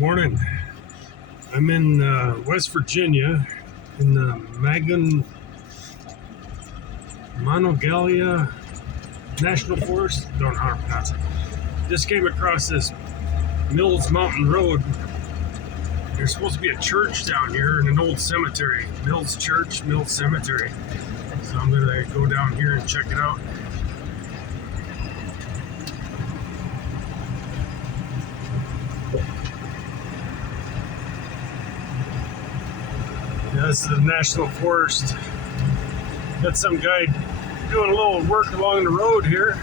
morning. I'm in West Virginia in the Monongahela National Forest. Don't know how to pronounce it. Just came across this Mills Mountain Road. There's supposed to be a church down here and an old cemetery. Mills Church, Mills Cemetery. So I'm going to go down here and check it out. Yeah, this is the National Forest. Got some guy doing a little work along the road here.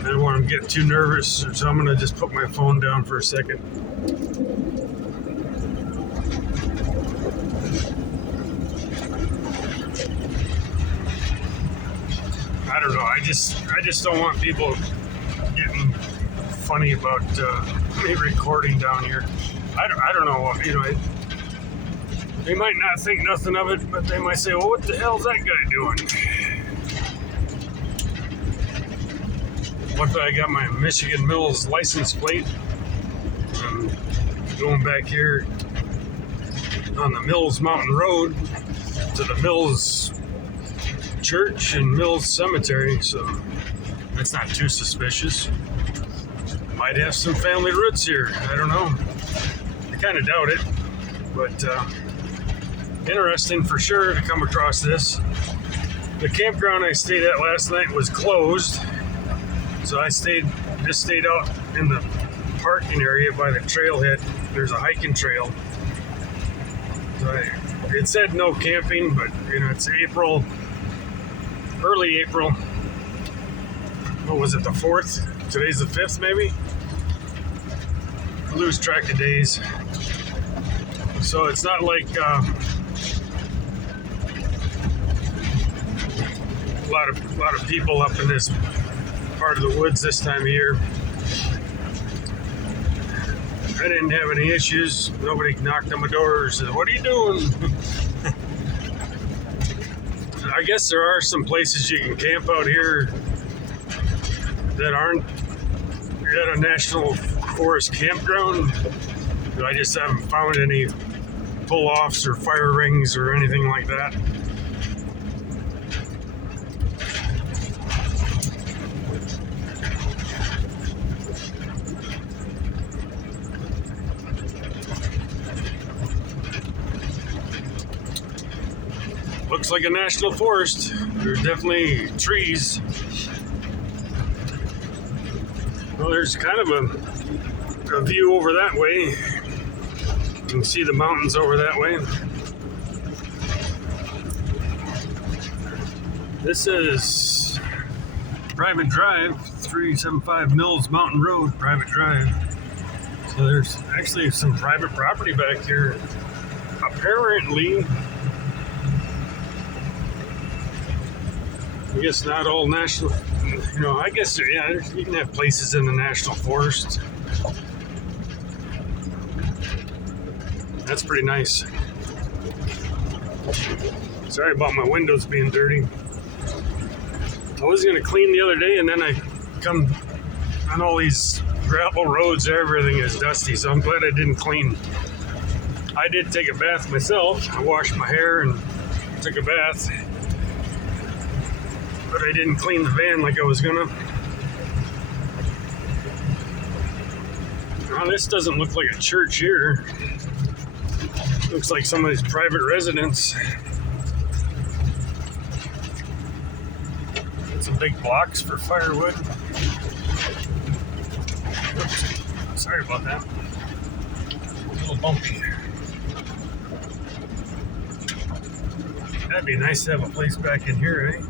I don't want to get too nervous, so I'm going to just put my phone down for a second. I don't know. I just don't want people getting funny about me recording down here. I don't know. They might not think nothing of it, but they might say, "Well, what the hell's that guy doing?" What if I got my Michigan Mills license plate? Going back here on the Mills Mountain Road to the Mills Church and Mills Cemetery, so that's not too suspicious. Might have some family roots here. I don't know. I kind of doubt it, but interesting for sure to come across this. The campground I stayed at last night was closed. So I just stayed out in the parking area by the trailhead. There's a hiking trail. So it said no camping, but it's April, early April. What was it, the 4th? Today's the 5th, maybe? I lose track of days. So it's not like a lot of people up in this part of the woods this time of year. I didn't have any issues. Nobody knocked on my door and said, "What are you doing?" I guess there are some places you can camp out here that aren't at a national forest campground. But I just haven't found any pull-offs or fire rings or anything like that. Looks like a national forest. There's definitely trees. Well, there's kind of a view over that way. You can see the mountains over that way. This is private drive, 375 Mills Mountain Road, private drive. So there's actually some private property back here. Apparently, I guess not all national, I guess, yeah, you can have places in the national forest. That's pretty nice. Sorry about my windows being dirty. I was going to clean the other day, and then I come on all these gravel roads, everything is dusty, so I'm glad I didn't clean. I did take a bath myself. I washed my hair and took a bath. But I didn't clean the van like I was gonna. Now, this doesn't look like a church here. Looks like somebody's private residence. Got some big blocks for firewood. Oops. Sorry about that. A little bumpy. That'd be nice to have a place back in here, eh?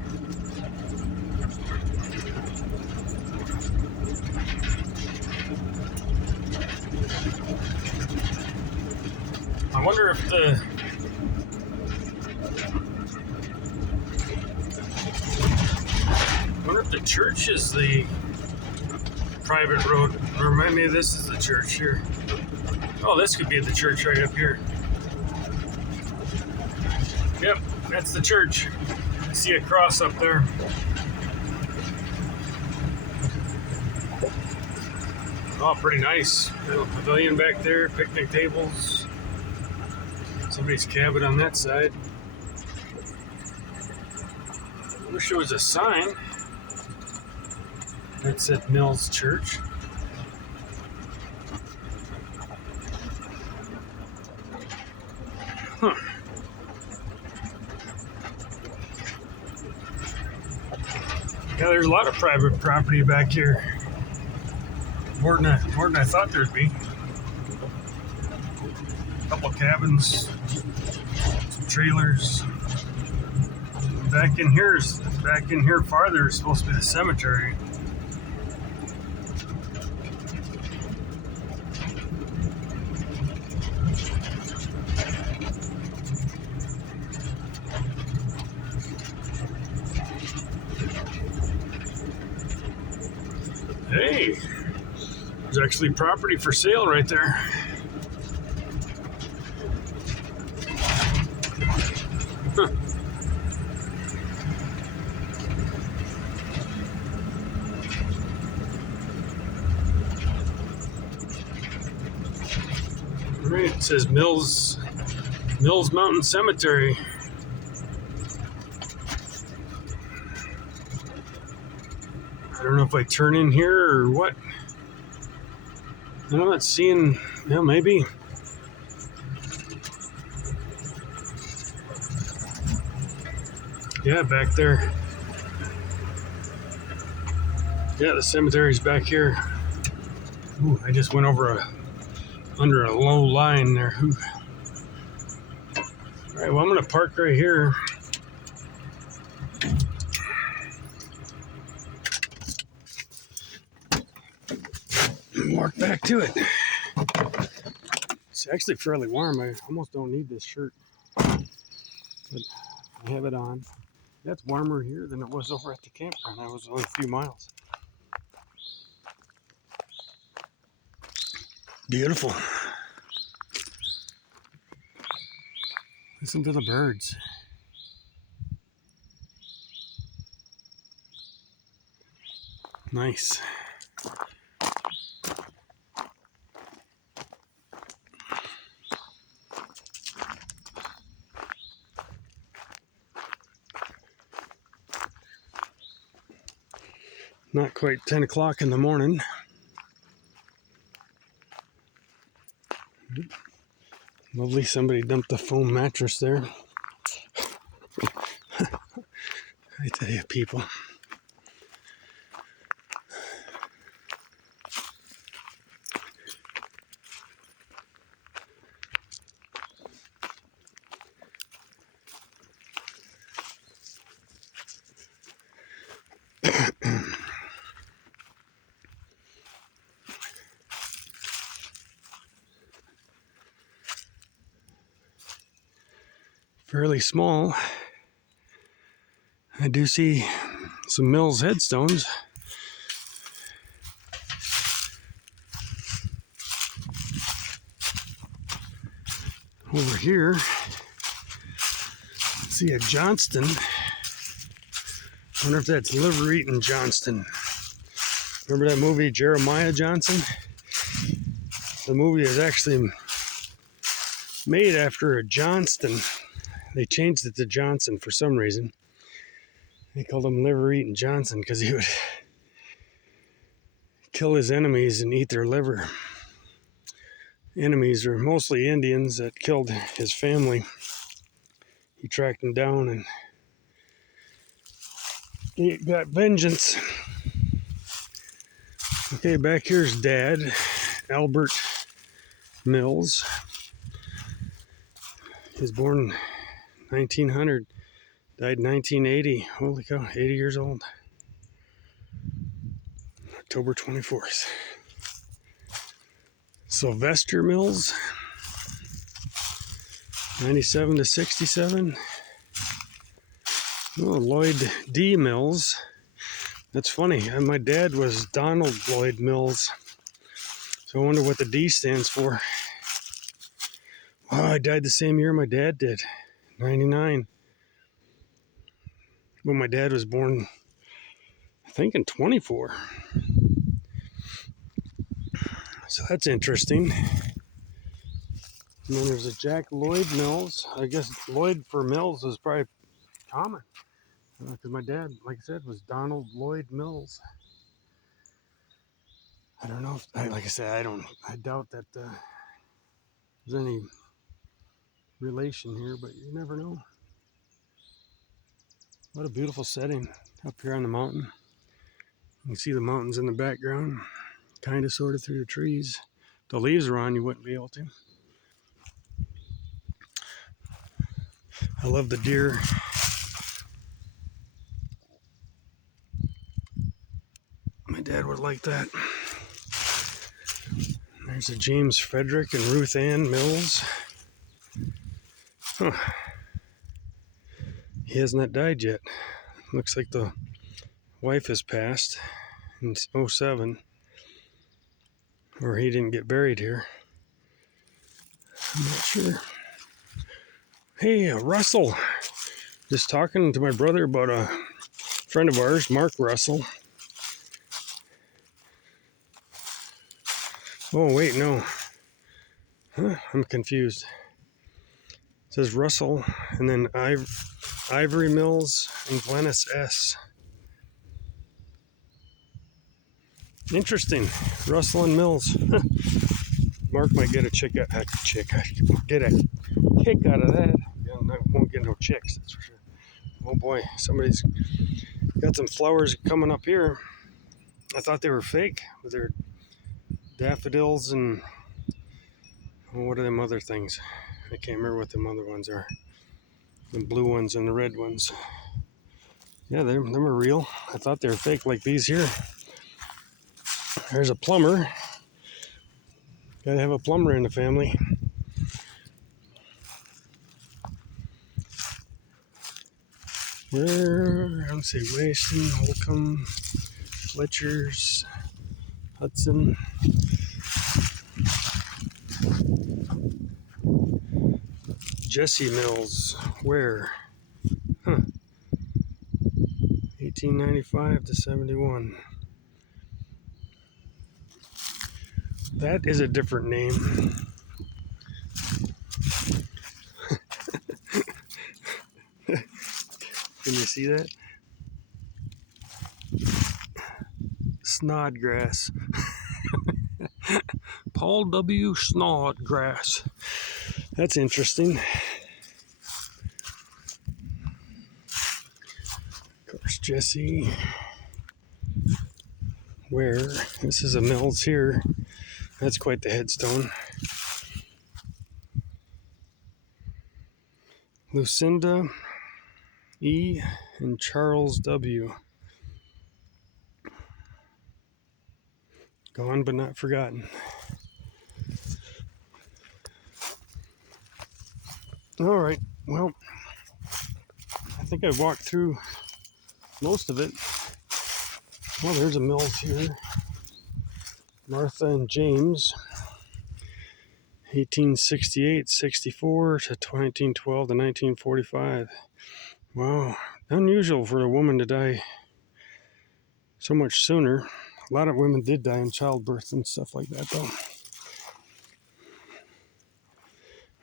I wonder if the church is the private road, or maybe this is the church here. Oh, this could be the church right up here. Yep, that's the church. I see a cross up there. Oh, pretty nice. Little pavilion back there, picnic tables. Somebody's cabin on that side. I wish there was a sign that said Mills Church. Huh. Yeah, there's a lot of private property back here. More than I thought there'd be. A couple cabins, some trailers. Back in here farther is supposed to be the cemetery. Hey, there's actually property for sale right there. Huh. All right, it says Mills Mountain Cemetery. I don't know if I turn in here or what. I'm not seeing, yeah, maybe. Yeah, back there. Yeah, the cemetery's back here. Ooh, I just went under a low line there. Ooh. All right, well, I'm gonna park right here. Walk back to it. It's actually fairly warm. I almost don't need this shirt, but I have it on. That's warmer here than it was over at the campground. That was only a few miles. Beautiful. Listen to the birds. Nice. Not quite 10 o'clock in the morning. Lovely, somebody dumped a foam mattress there. I tell you, people. Fairly small. I do see some Mills headstones. Over here, see a Johnston. Wonder if that's liver-eating Johnston. Remember that movie Jeremiah Johnson? The movie is actually made after a Johnston. They changed it to Johnson for some reason. They called him liver-eating Johnson because he would kill his enemies and eat their liver. Enemies are mostly Indians that killed his family. He tracked them down and he got vengeance. Okay, back here's Dad, Albert Mills. He was born 1900, died 1980. Holy cow, 80 years old. October 24th. Sylvester Mills, 97 to 67. Oh, Lloyd D. Mills. That's funny. My dad was Donald Lloyd Mills. So I wonder what the D stands for. Oh, I died the same year my dad did, 99. But my dad was born, I think, in 24. So that's interesting. And then there's a Jack Lloyd Mills. I guess Lloyd for Mills is probably common. Because my dad, like I said, was Donald Lloyd Mills. I don't know if, like I said, I doubt that there's any relation here, but you never know. What a beautiful setting up here on the mountain. You can see the mountains in the background, kind of sort of through the trees. If the leaves are on, you wouldn't be able to. I love the deer. My dad would like that. There's a James Frederick and Ruth Ann Mills. Huh. He has not died yet. Looks like the wife has passed in '07, or he didn't get buried here. I'm not sure. Hey, Russell. Just talking to my brother about a friend of ours, Mark Russell. Oh, wait, no. Huh? I'm confused. It says Russell, and then Ivory Mills and Glennis S. Interesting. Russell and Mills. Mark might get a kick out of that. Yeah, won't get no chicks, that's for sure. Oh boy, somebody's got some flowers coming up here. I thought they were fake, but they're daffodils and what are them other things? I can't remember what them other ones are. The blue ones and the red ones. Yeah, them are real. I thought they were fake like these here. There's a plumber. Gotta have a plumber in the family. Let's see, Waston, Holcomb, Fletcher's, Hudson. Jesse Mills, where? Huh. 1895 to 71. That is a different name. Can you see that? Snodgrass. Paul W. Snodgrass. That's interesting. Of course, Jesse. Where? This is a Mills here. That's quite the headstone. Lucinda E. and Charles W. Gone but not forgotten. All right, well, I think I've walked through most of it. Well, there's a Mills here. Martha and James, 1868, 64 to 1912 to 1945. Wow, unusual for a woman to die so much sooner. A lot of women did die in childbirth and stuff like that, though.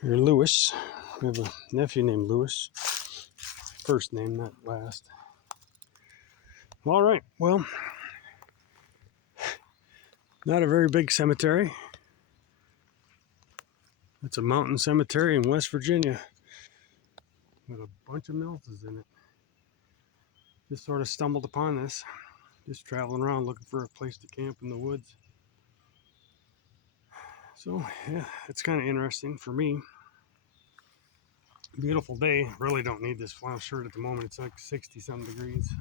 Here, Lewis. I have a nephew named Lewis. First name, not last. All right, well, not a very big cemetery. It's a mountain cemetery in West Virginia with a bunch of Millses in it. Just sort of stumbled upon this, just traveling around looking for a place to camp in the woods. So yeah, it's kind of interesting for me. Beautiful day. Really don't need this flannel shirt at the moment. It's like 60-some degrees.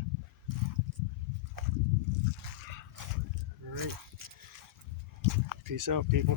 All right. Peace out, people.